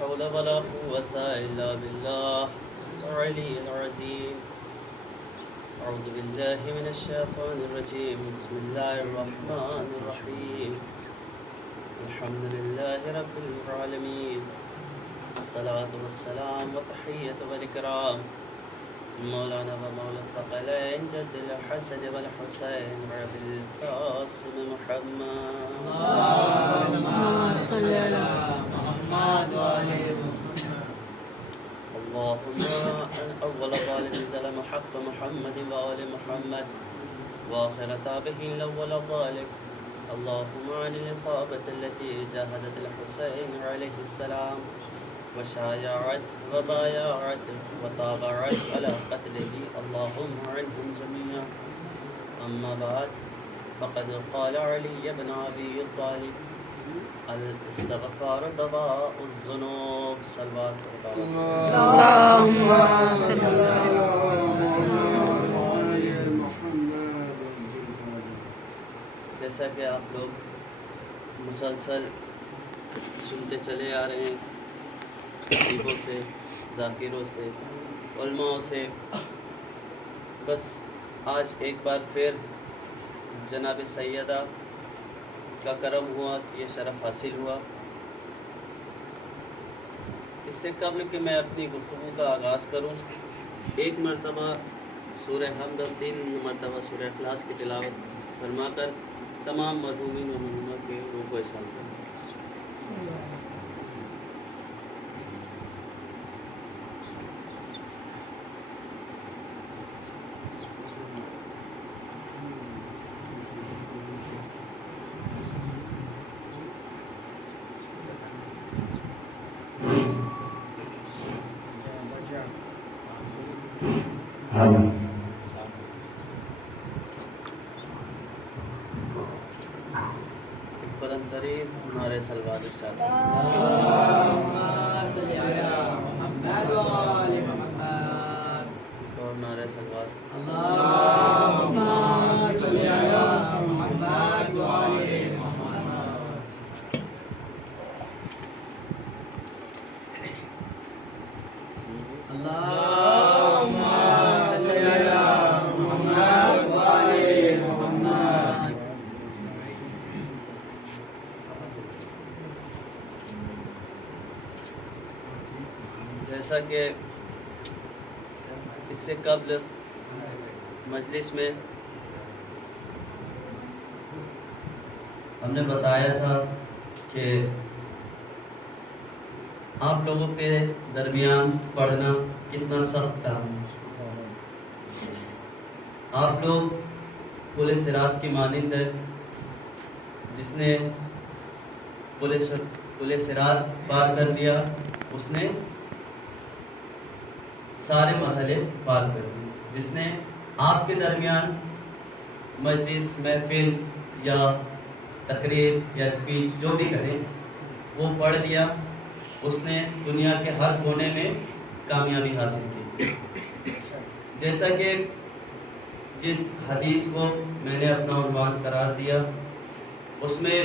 حول ولا قوة إلا بالله العلي العظيم. أعوذ بالله من الشيطان الرجيم. بسم الله الرحمن الرحيم. الحمد لله رب العالمين. الصلاة والسلام وتحية والإكرام مولانا ومولى الثقلين جد الحسن والحسين وأبي القاسم محمد. اللهم صل على محمد وعلى اللهم أول ظالم ظلم حق محمد وآل محمد وآخر تابه الأول ظالم. اللهم عن الإصابة التي جاهدت الحسين عليه السلام وشايعت وبايعت وتابعت على قتله، اللهم عنهم جميعا. أما بعد، فقد قال علي بن أبي طالب: الاستغفار دواء الذنوب. صلوات اللهم صل على جیسا کہ آپ لوگ مسلسل سنتے چلے آ رہے ہیں، خطیبوں سے، ذاکروں سے، علماء سے، بس آج ایک بار پھر جناب سیدہ کا کرم ہوا کہ یہ شرف حاصل ہوا۔ اس سے قبل کہ میں اپنی گفتگو کا آغاز کروں، ایک مرتبہ سورہ حمد اور 3 مرتبہ سورہ اخلاص کی تلاوت فرما کر تمام مرحومین و مرحومات کے روح کو احسان کروں۔ بلند ترین ہمارے سلوات ارشاد اور نعرہ سلوات جیسا کہ اس سے قبل مجلس میں ہم نے بتایا تھا کہ آپ لوگوں کے درمیان پڑھنا کتنا سخت کام ہے۔ آپ لوگ پل صراط کی مانند ہے، جس نے پل صراط پار کر دیا، اس نے سارے مرحلے پار کر دی۔ جس نے آپ کے درمیان مجلس، محفل یا تقریر یا اسپیچ جو بھی کریں وہ پڑھ دیا، اس نے دنیا کے ہر کونے میں کامیابی حاصل کی۔ جیسا کہ جس حدیث کو میں نے اپنا عنوان قرار دیا، اس میں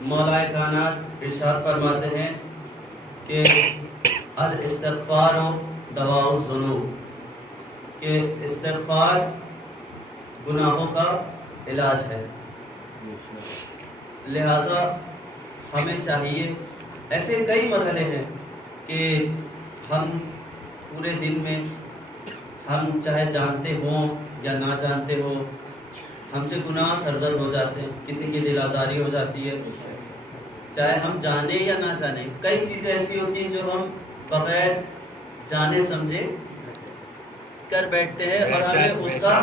مولا کائنات ارشاد فرماتے ہیں کہ الاستغفار دواء الذنوب، کہ استغفار گناہوں کا علاج ہے۔ لہذا ہمیں چاہیے، ایسے کئی مرحلے ہیں کہ ہم پورے دن میں، ہم چاہے جانتے ہوں یا نہ جانتے ہو، ہم سے گناہ سرزد ہو جاتے ہیں، کسی کی دل آزاری ہو جاتی ہے، چاہے ہم جانیں یا نہ جانیں۔ کئی چیزیں ایسی ہوتی ہیں جو ہم بغیر جانے سمجھے کر بیٹھتے ہیں اور ہمیں اس کا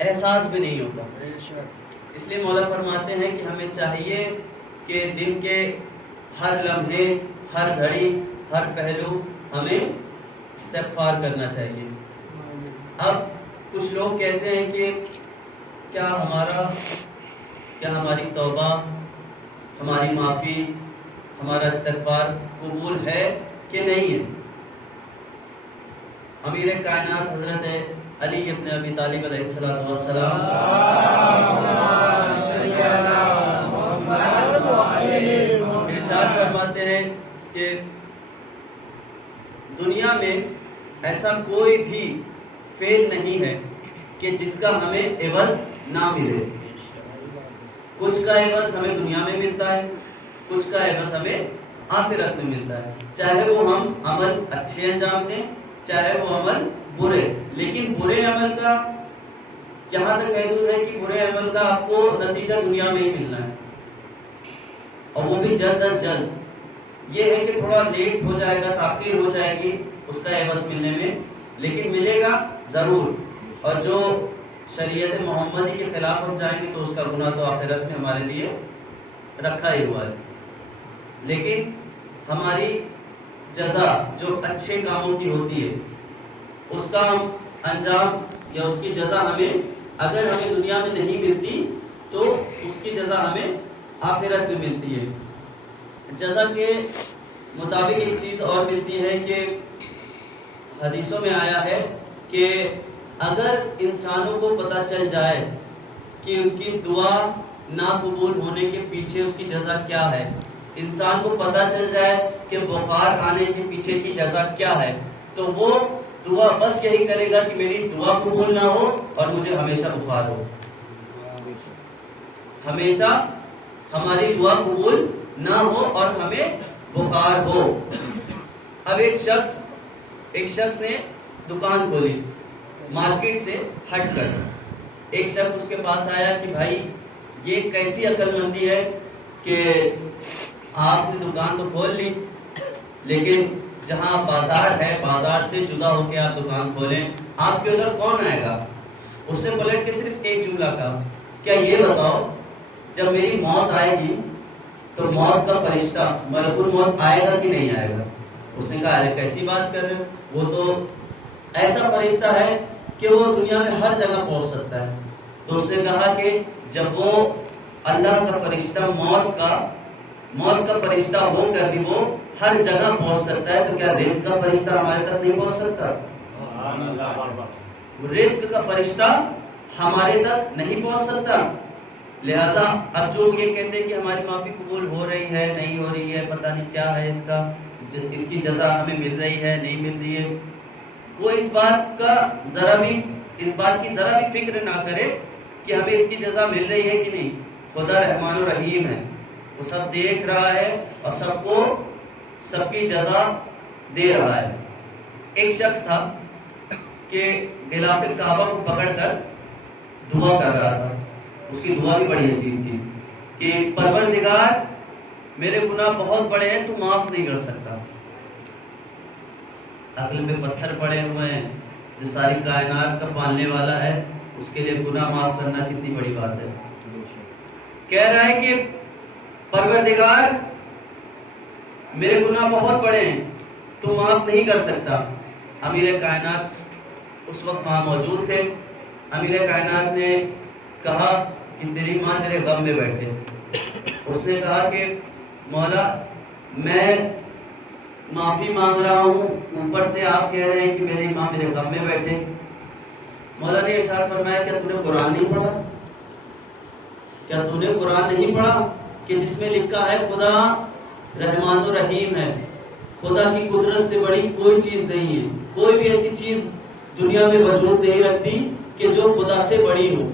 احساس بھی نہیں ہوتا۔ اس لیے مولا فرماتے ہیں کہ ہمیں چاہیے کہ دن کے ہر لمحے، ہر گھڑی، ہر پہلو ہمیں استغفار کرنا چاہیے۔ اب کچھ لوگ کہتے ہیں کہ کیا ہماری توبہ، ہماری معافی، ہمارا استغفار قبول ہے کہ نہیں ہے؟ امیر کائنات حضرت علی ابن ابی طالب علیہ السلام ارشاد فرماتے ہیں کہ دنیا میں ایسا کوئی بھی فعل نہیں ہے کہ جس کا ہمیں عوض نہ ملے. کچھ کا عوض ہمیں دنیا میں ملتا ہے، کچھ کا عوض ہمیں آخرت میں ملتا ہے، چاہے وہ ہم عمل اچھے انجام دیں چاہے وہ عمل برے. لیکن برے عمل کا یہاں تک محدود ہے کہ برے عمل کا آپ کو نتیجہ دنیا میں ہی ملنا ہے، اور وہ بھی جلد از جلد. یہ ہے کہ تھوڑا لیٹ ہو جائے گا، تاخیر ہو جائے گی اس کا عوض ملنے میں، لیکن ملے گا ضرور. اور جو شریعت محمدی کے خلاف ہم جائیں گے تو اس کا گناہ تو آخرت میں ہمارے لیے رکھا ہی ہوا ہے. لیکن ہماری جزا جو اچھے کاموں کی ہوتی ہے اس کا انجام یا اس کی جزا ہمیں اگر ہمیں دنیا میں نہیں ملتی تو اس کی جزا ہمیں آخرت میں ملتی ہے. جزا کے مطابق ایک چیز اور ملتی ہے کہ حدیثوں میں آیا ہے کہ اگر انسانوں کو پتہ چل جائے کہ ان کی دعا ناقبول ہونے کے پیچھے اس کی جزا کیا ہے، انسان کو پتہ چل جائے کہ بخار آنے کے پیچھے کی جزا کیا ہے، تو وہ دعا بس یہی کرے گا کہ میری دعا قبول نہ ہو اور مجھے ہمیشہ بخار ہو، ہمیشہ ہماری دعا قبول نہ ہو اور ہمیں بخار ہو. اب ایک شخص نے دکان کھولی مارکیٹ سے ہٹ کر. ایک شخص اس کے پاس آیا کہ بھائی یہ کیسی عقل مندی ہے کہ آپ نے دکان تو کھول لی لیکن جہاں بازار ہے بازار سے جدا ہو کے آپ دکان کھولیں، آپ کے ادھر کون آئے گا؟ اس نے پلٹ کے صرف ایک جملہ کہا، کیا یہ بتاؤ جب میری موت آئے گی تو موت کا فرشتہ ملک الموت آئے گا کہ نہیں آئے گا؟ اس نے کہا ارے کیسی بات کر رہے ہو، وہ تو ایسا فرشتہ ہے کہ وہ دنیا میں ہر جگہ پہنچ سکتا ہے. تو اس نے کہا کہ جب وہ اللہ کا فرشتہ موت کا فرشتہ ہو کر بھی وہ ہر جگہ پہنچ سکتا ہے تو کیا رزق کا فرشتہ ہمارے تک نہیں پہنچ سکتا؟ رزق کا فرشتہ ہمارے تک نہیں پہنچ سکتا. لہذا اب جو یہ کہتے ہیں کہ ہماری معافی قبول ہو رہی ہے نہیں ہو رہی ہے، پتہ نہیں کیا ہے اس کی جزا ہمیں مل رہی ہے نہیں مل رہی ہے، وہ اس بات کی ذرا بھی فکر نہ کرے کہ ہمیں اس کی جزا مل رہی ہے کہ نہیں. خدا رحمان و رحیم ہے، وہ سب دیکھ رہا ہے اور سب کو سب کی جزا دے رہا ہے. ایک شخص تھا کہ غلاف کعبہ کو پکڑ کر دعا کر رہا تھا. اس کی دعا بھی بڑی عجیب تھی کہ پروردگار میرے گناہ بہت بڑے ہیں، تو معاف نہیں کر سکتا. عقل میں پتھر پڑے ہوئے ہیں، جو ساری کائنات کا پالنے والا ہے اس کے لیے گناہ معاف کرنا کتنی بڑی بات ہے. کہہ رہا ہے کہ پروردگار میرے گناہ بہت بڑے ہیں، تو معاف نہیں کر سکتا. امیر کائنات اس وقت وہاں موجود تھے. امیر کائنات نے کہا کہ تیری ماں تیرے غم میں بیٹھے. اس نے کہا کہ مولا میں معافی مانگ رہا ہوں، اوپر سے آپ کہہ رہے ہیں کہ میری ماں میرے غم میں بیٹھے. مولا نے ارشاد فرمایا کیا تو نے قرآن نہیں پڑھا؟ کیا تو نے قرآن نہیں پڑھا کہ جس میں لکھا ہے خدا رحمان و رحیم ہے، خدا کی قدرت سے بڑی کوئی چیز نہیں ہے، کوئی بھی ایسی چیز دنیا میں وجود نہیں رکھتی کہ جو خدا سے بڑی ہو.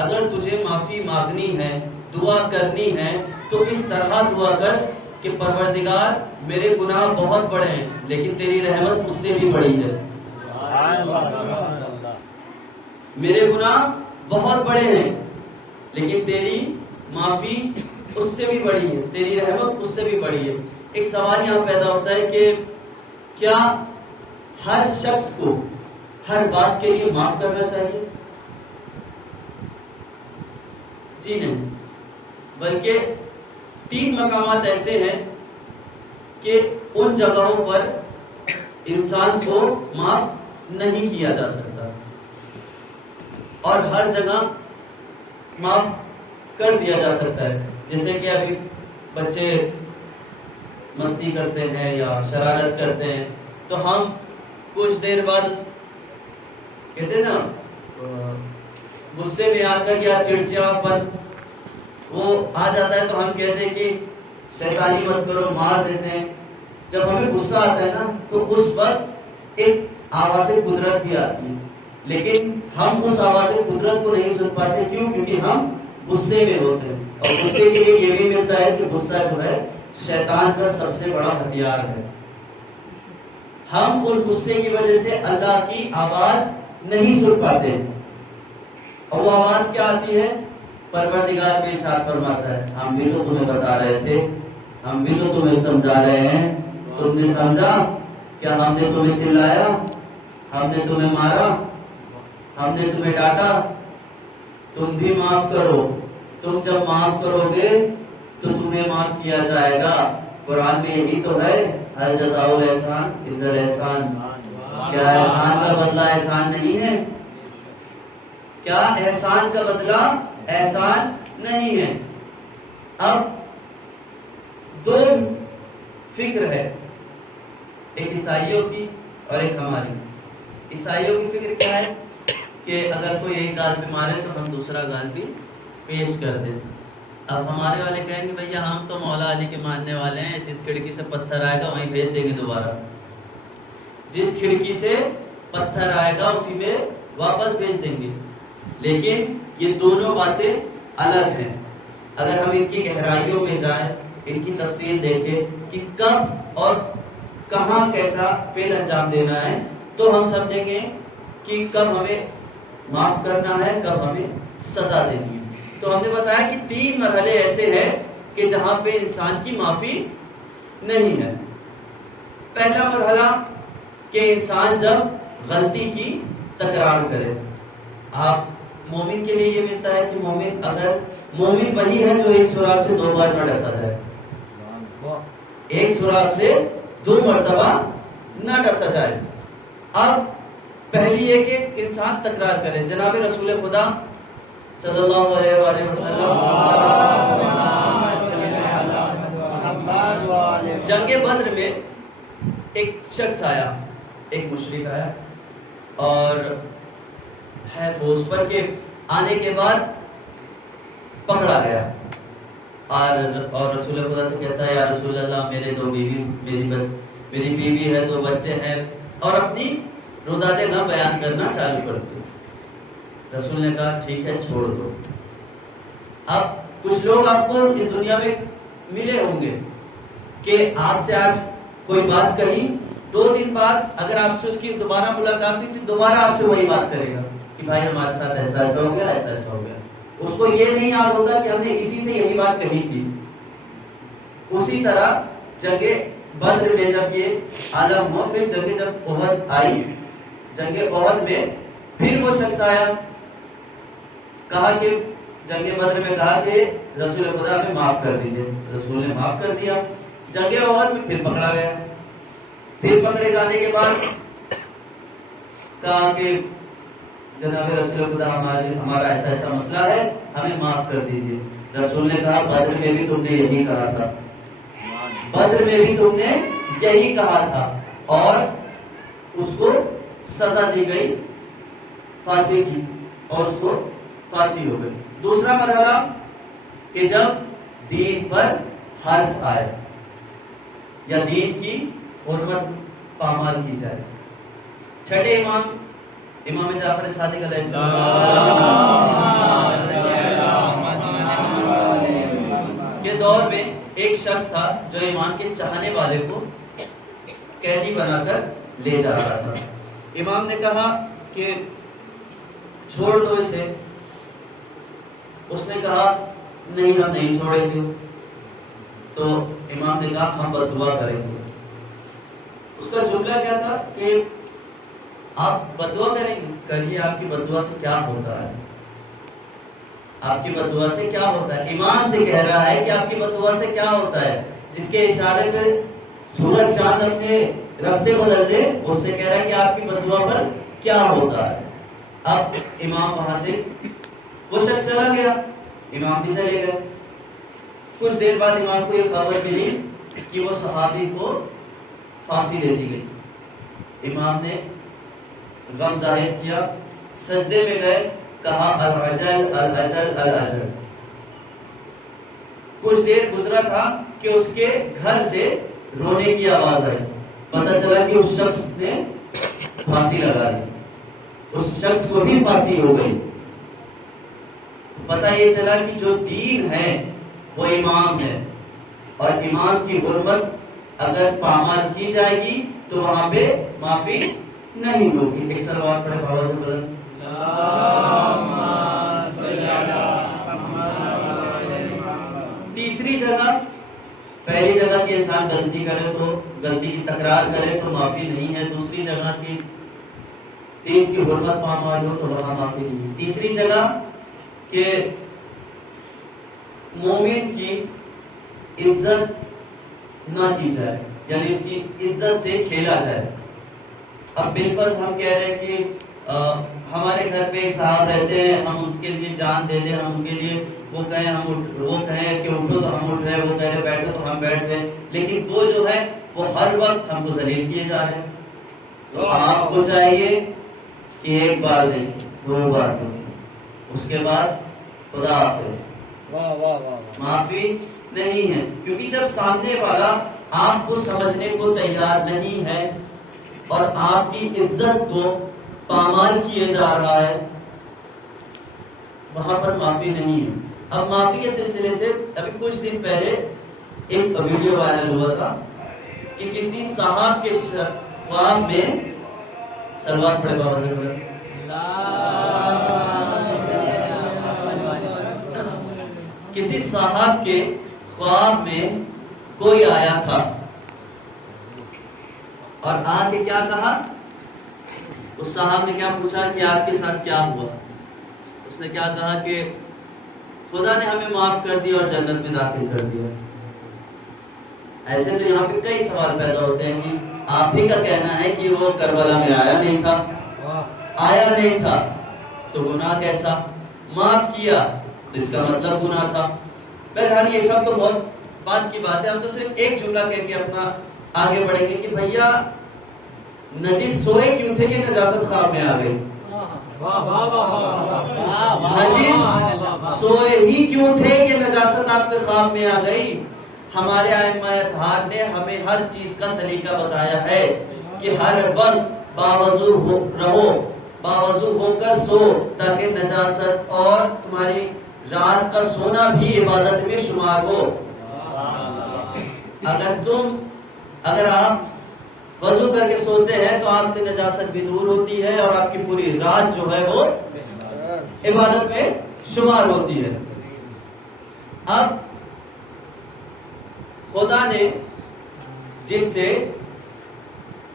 اگر تجھے معافی مانگنی ہے، دعا کرنی ہے تو اس طرح دعا کر کہ پروردگار میرے گناہ بہت بڑے ہیں لیکن تیری رحمت اس سے بھی بڑی ہے. میرے گناہ بہت بڑے ہیں لیکن تیری معافی اس سے بھی بڑی ہے، تیری رحمت اس سے بھی بڑی ہے. ایک سوال یہاں پیدا ہوتا ہے کہ کیا ہر شخص کو ہر بات کے لیے معاف کرنا چاہیے؟ جی نہیں، بلکہ 3 مقامات ایسے ہیں کہ ان جگہوں پر انسان کو معاف نہیں کیا جا سکتا اور ہر جگہ معاف کر دیا جا سکتا ہے. جیسے کہ ابھی بچے مستی کرتے ہیں یا شرارت کرتے ہیں تو ہم کچھ دیر بعد کہتے ہیں نا غصے میں آ کر یا چڑچڑاپن وہ آ جاتا ہے تو ہم کہتے ہیں کہ شیطانی مت کرو، مار دیتے ہیں. جب ہمیں غصہ آتا ہے نا تو اس وقت ایک آواز قدرت بھی آتی ہے، لیکن ہم اس آواز قدرت کو نہیں سن پاتے. کیوں؟ کیونکہ ہم غصے میں ہوتے ہیں. اور غصے کے لیے یہ بھی ملتا ہے کہ غصہ جو ہے شیطان کا سب سے بڑا ہتھیار ہے. ہم اس غصے کی وجہ سے اللہ کی آواز نہیں سن پاتے. اور وہ آواز کیا آتی ہے؟ پروردگار بھی ارشاد فرماتا ہے ہم بھی تو تمہیں بتا رہے تھے، ہم بھی تو تمہیں سمجھا رہے ہیں، تم نے سمجھا؟ کیا ہم نے تمہیں چلایا؟ ہم نے تمہیں مارا؟ ہم نے تمہیں ڈانٹا؟ تم بھی معاف کرو. تم جب معاف کرو گے تو تمہیں معاف کیا جائے گا. قرآن میں یہی تو ہے، ہل جزاء الاحسان الا الاحسان. کیا احسان کا بدلہ احسان نہیں ہے؟ کیا احسان کا بدلہ احسان نہیں ہے؟ اب دو فکر ہے، ایک عیسائیوں کی اور ایک ہماری. عیسائیوں کی فکر کیا ہے کہ اگر کوئی ایک گال پہ مارے تو ہم دوسرا گال بھی پیش کر دیں. اب ہمارے والے کہیں گے بھیا ہم تو مولا علی کے ماننے والے ہیں، جس کھڑکی سے پتھر آئے گا وہیں بھیج دیں گے دوبارہ. جس کھڑکی سے پتھر آئے گا اسی میں واپس بھیج دیں گے. لیکن یہ دونوں باتیں الگ ہیں. اگر ہم ان کی گہرائیوں میں جائیں، ان کی تفصیل دیکھیں کہ کب اور کہاں کیسا فعل انجام دینا ہے، تو ہم سمجھیں گے کہ کب ہمیں معاف کرنا ہے، کب ہمیں سزا دینی ہے. تو ہم نے بتایا کہ 3 مرحلے ایسے ہیں کہ جہاں پہ انسان کی معافی نہیں ہے. پہلا مرحلہ کہ انسان جب غلطی کی تکرار کرے. آپ مومن کے لیے یہ ملتا ہے کہ مومن وہی ہے جو ایک سوراخ سے 2 بار نہ ڈسا جائے. ایک سوراخ سے 2 مرتبہ نہ ڈسا جائے. اب پہلی یہ کہ انسان تکرار کرے. جناب رسول خدا صلی اللہ علیہ وآلہ وسلم جنگ بدر میں ایک شخص آیا، ایک مشرک آیا اور ہے فوج پر کے آنے کے بعد پکڑا گیا اور رسول خدا سے کہتا ہے یا رسول اللہ میرے 2 بیوی، میری بیوی ہے، 2 بچے ہیں، اور اپنی روداد غم بیان کرنا چالو کر دیا. رسول نے کہا ٹھیک ہے چھوڑ دو. اب کچھ لوگ آپ کو اس دنیا میں ملے ہوں گے کہ آپ سے آج کوئی بات کہی، 2 دن بعد اگر آپ سے اس کی دوبارہ ملاقات ہوئی تو دوبارہ آپ سے وہی بات کرے گا کہ بھائی ہمارے ساتھ ایسا ایسا ہو گیا، ایسا ایسا ہو گیا. اس کو یہ نہیں یاد ہوتا کہ ہم نے اسی سے یہی بات کہی تھی. اسی طرح جنگ بدر میں جب یہ عالم ہوا، پھر جب احد آئی، جنگ احد میں پھر وہ شخص آیا، کہا کہ جنگ بدر میں کہا کہ رسول خدا میں معاف کر دیجئے. رسول نے معاف کر دیا. جنگ احد میں پھر پکڑا گیا. پھر پکڑے جانے کے بعد کہا کہ جناب رسول خدا ہمارا ایسا ایسا مسئلہ ہے، ہمیں معاف کر دیجئے. رسول نے کہا بدر میں بھی تم نے یہی کہا تھا، بدر میں بھی تم نے یہی کہا تھا. اور اس کو سزا دی گئی پھانسی کی، اور اس کو پھانسی ہو گئی. دوسرا مرحلہ کہ جب دین پر حرف آئے یا دین کی حرمت پامال کی جائے. چھٹے امام جعفر صادق علیہ السلام کے دور میں ایک شخص تھا جو امام کے چاہنے والے کو قیدی بنا کر لے جا رہا تھا. امام نے کہا کہ چھوڑ دو اسے. اس نے کہا نہیں ہم نہیں چھوڑیں گے. تو امام نے کہا ہم بد دعا کریں گے. اس کا جملہ کیا تھا کہ آپ بد دعا کریں گے؟ کہیے آپ کی بد دعا سے کیا ہوتا ہے؟ آپ کی بد دعا سے کیا ہوتا ہے؟ ایمان سے کہہ رہا ہے کہ آپ کی بد دعا سے کیا ہوتا ہے. جس کے اشارے پہ سورج چاند اپنے راستے بدل دے، اس سے کہہ رہا ہے کہ آپ کی بد دعا پر کیا ہوتا ہے. اب امام وہاں سے وہ شخص چلا گیا، امام بھی چلے گئے. کچھ دیر بعد امام کو یہ خبر ملی کہ وہ صحابی کو پھانسی دے دی گئی. امام نے غم ظاہر کیا، سجدے میں گئے، کہا العجل العجل العجل. کچھ دیر گزرا تھا کہ اس کے گھر سے رونے کی آواز آئی، پتہ چلا کہ اس شخص نے پھانسی لگا دی، اس شخص کو بھی پھانسی ہو گئی۔ پتہ یہ چلا کہ جو دین ہے وہ امام ہے، اور امام کی حرمت اگر پامال کی جائے گی تو وہاں پہ معافی نہیں ہوگی۔ ایک سلوات پڑھے بابا سے بلند۔ تیسری جگہ، پہلی جگہ کہ انسان غلطی کرے تو غلطی کی تکرار کرے تو معافی نہیں ہے، دوسری جگہ کہ دین کی حرمت پامال ہو تو وہاں معافی نہیں ہے، تیسری جگہ کہ مومن کی عزت نہ کی جائے، یعنی اس کی عزت سے کھیلا جائے۔ اب بالفرض ہم کہہ رہے ہیں کہ ہمارے گھر پہ ایک صاحب رہتے ہیں، ہم ان کے لیے جان دے دیں، ہم ان کے لیے وہ کہیں کہ اٹھو تو ہم اٹھ رہے ہیں، وہ کہہ رہے بیٹھو تو ہم بیٹھ رہے ہیں، لیکن وہ جو ہے وہ ہر وقت ہم کو ذلیل کیے جا رہے ہیں۔ تو آپ کو چاہیے کہ ایک بار دیں، 2 بار دیں، اس کے بعد خدا حافظ، معافی نہیں ہے، کیونکہ جب سامنے والا آپ کو سمجھنے کو تیار نہیں ہے اور آپ کی عزت کو پامال کیے جا رہا ہے، وہاں پر معافی نہیں ہے۔ اب معافی کے سلسلے سے ابھی کچھ دن پہلے ایک ویڈیو وائرل ہوا تھا کہ کسی صاحب کے خواب میں، سلوات پڑھے بابا سے بولے، کسی صاحب کے خواب میں کوئی آیا تھا اور آ کے کیا کہا، اس صاحب نے کیا پوچھا کہ آپ کے ساتھ کیا ہوا؟ اس نے کیا کہا کہ خدا نے ہمیں معاف کر دیا اور جنت میں داخل کر دیا۔ ایسے تو یہاں پہ کئی سوال پیدا ہوتے ہیں کہ آپ ہی کا کہنا ہے کہ وہ کربلا میں آیا نہیں تھا تو گناہ کیسا؟ معاف کیا تو اس کا مطلب گناہ تھا۔ بہرحال یہ سب تو بہت بات کی بات ہے، ہم تو صرف ایک جملہ کہہ کے اپنا آگے بڑھیں گے کہ بھیا نجس سوئے کیوں تھے کہ نجاست خواب میں آ گئی؟ نجس سوئے ہی کیوں تھے کہ نجاست آپ کے خواب میں آ گئی؟ ہمارے ائمہ اطہار نے ہمیں ہر چیز کا سلیقہ بتایا ہے کہ ہر وقت باوضو ہو کر سو، تاکہ نجاست اور تمہاری رات کا سونا بھی عبادت میں شمار ہو۔ اگر آپ وضو کر کے سوتے ہیں تو آپ سے نجاست بھی دور ہوتی ہے اور آپ کی پوری رات جو ہے وہ عبادت میں شمار ہوتی ہے۔ اب خدا نے جس سے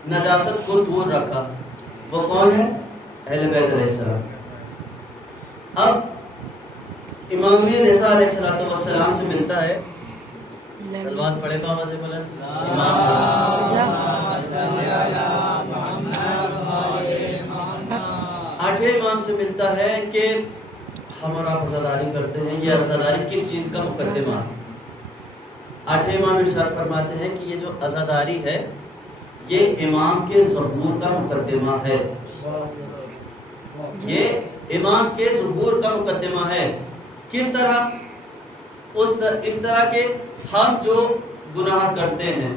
نجاست کو دور رکھا وہ کون ہے؟ اہل بیت علیہ السلام۔ اب امام رضا علیہ السلام سے ملتا ہے، سلوات پڑھے بابا سے بلند، آٹھویں امام سے ملتا ہے کہ ہم اور آپ عزاداری کرتے ہیں، یہ عزاداری کس چیز کا مقدمہ ہے؟ آٹھویں امام ارشاد فرماتے ہیں کہ یہ جو عزاداری ہے یہ امام کے ظہور کا مقدمہ ہے، یہ امام کے ظہور کا مقدمہ ہے۔ کس طرح؟ اس طرح کہ ہم جو گناہ کرتے ہیں،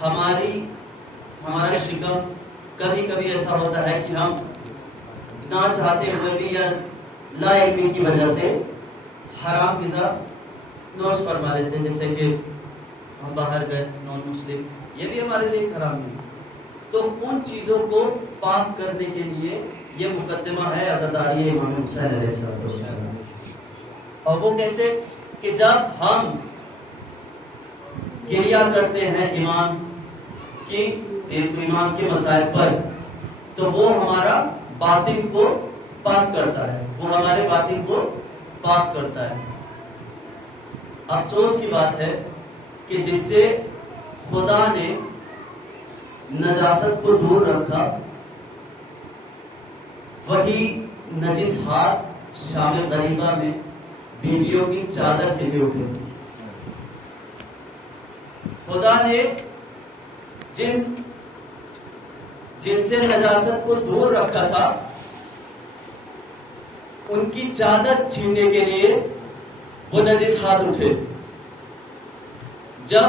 ہمارا شکم کبھی کبھی ایسا ہوتا ہے کہ ہم نہ چاہتے ہوئے بھی یا لا علمی کی وجہ سے حرام غذا نوش فرما لیتے ہیں، جیسے کہ ہم باہر گئے نان مسلم، یہ بھی ہمارے لیے حرام ہے۔ تو ان چیزوں کو پاک کرنے کے لیے یہ مقدمہ ہے عزاداری امام حسین علیہ السلام۔ اور وہ کیسے کہ جب ہم گریہ کرتے ہیں امام کے مسائل پر تو وہ ہمارا باطن کو پاک کرتا ہے، وہ ہمارے باطن کو پاک کرتا ہے۔ افسوس کی بات ہے کہ جس سے خدا نے نجاست کو دور رکھا وہی نجس ہاتھ شام غریبہ میں بیویوں کی چادر کے لیے اٹھے۔ خدا نے جن سے نجاست کو دور رکھا تھا ان کی چادر چھیننے کے لیے وہ نجس ہاتھ اٹھے۔ جب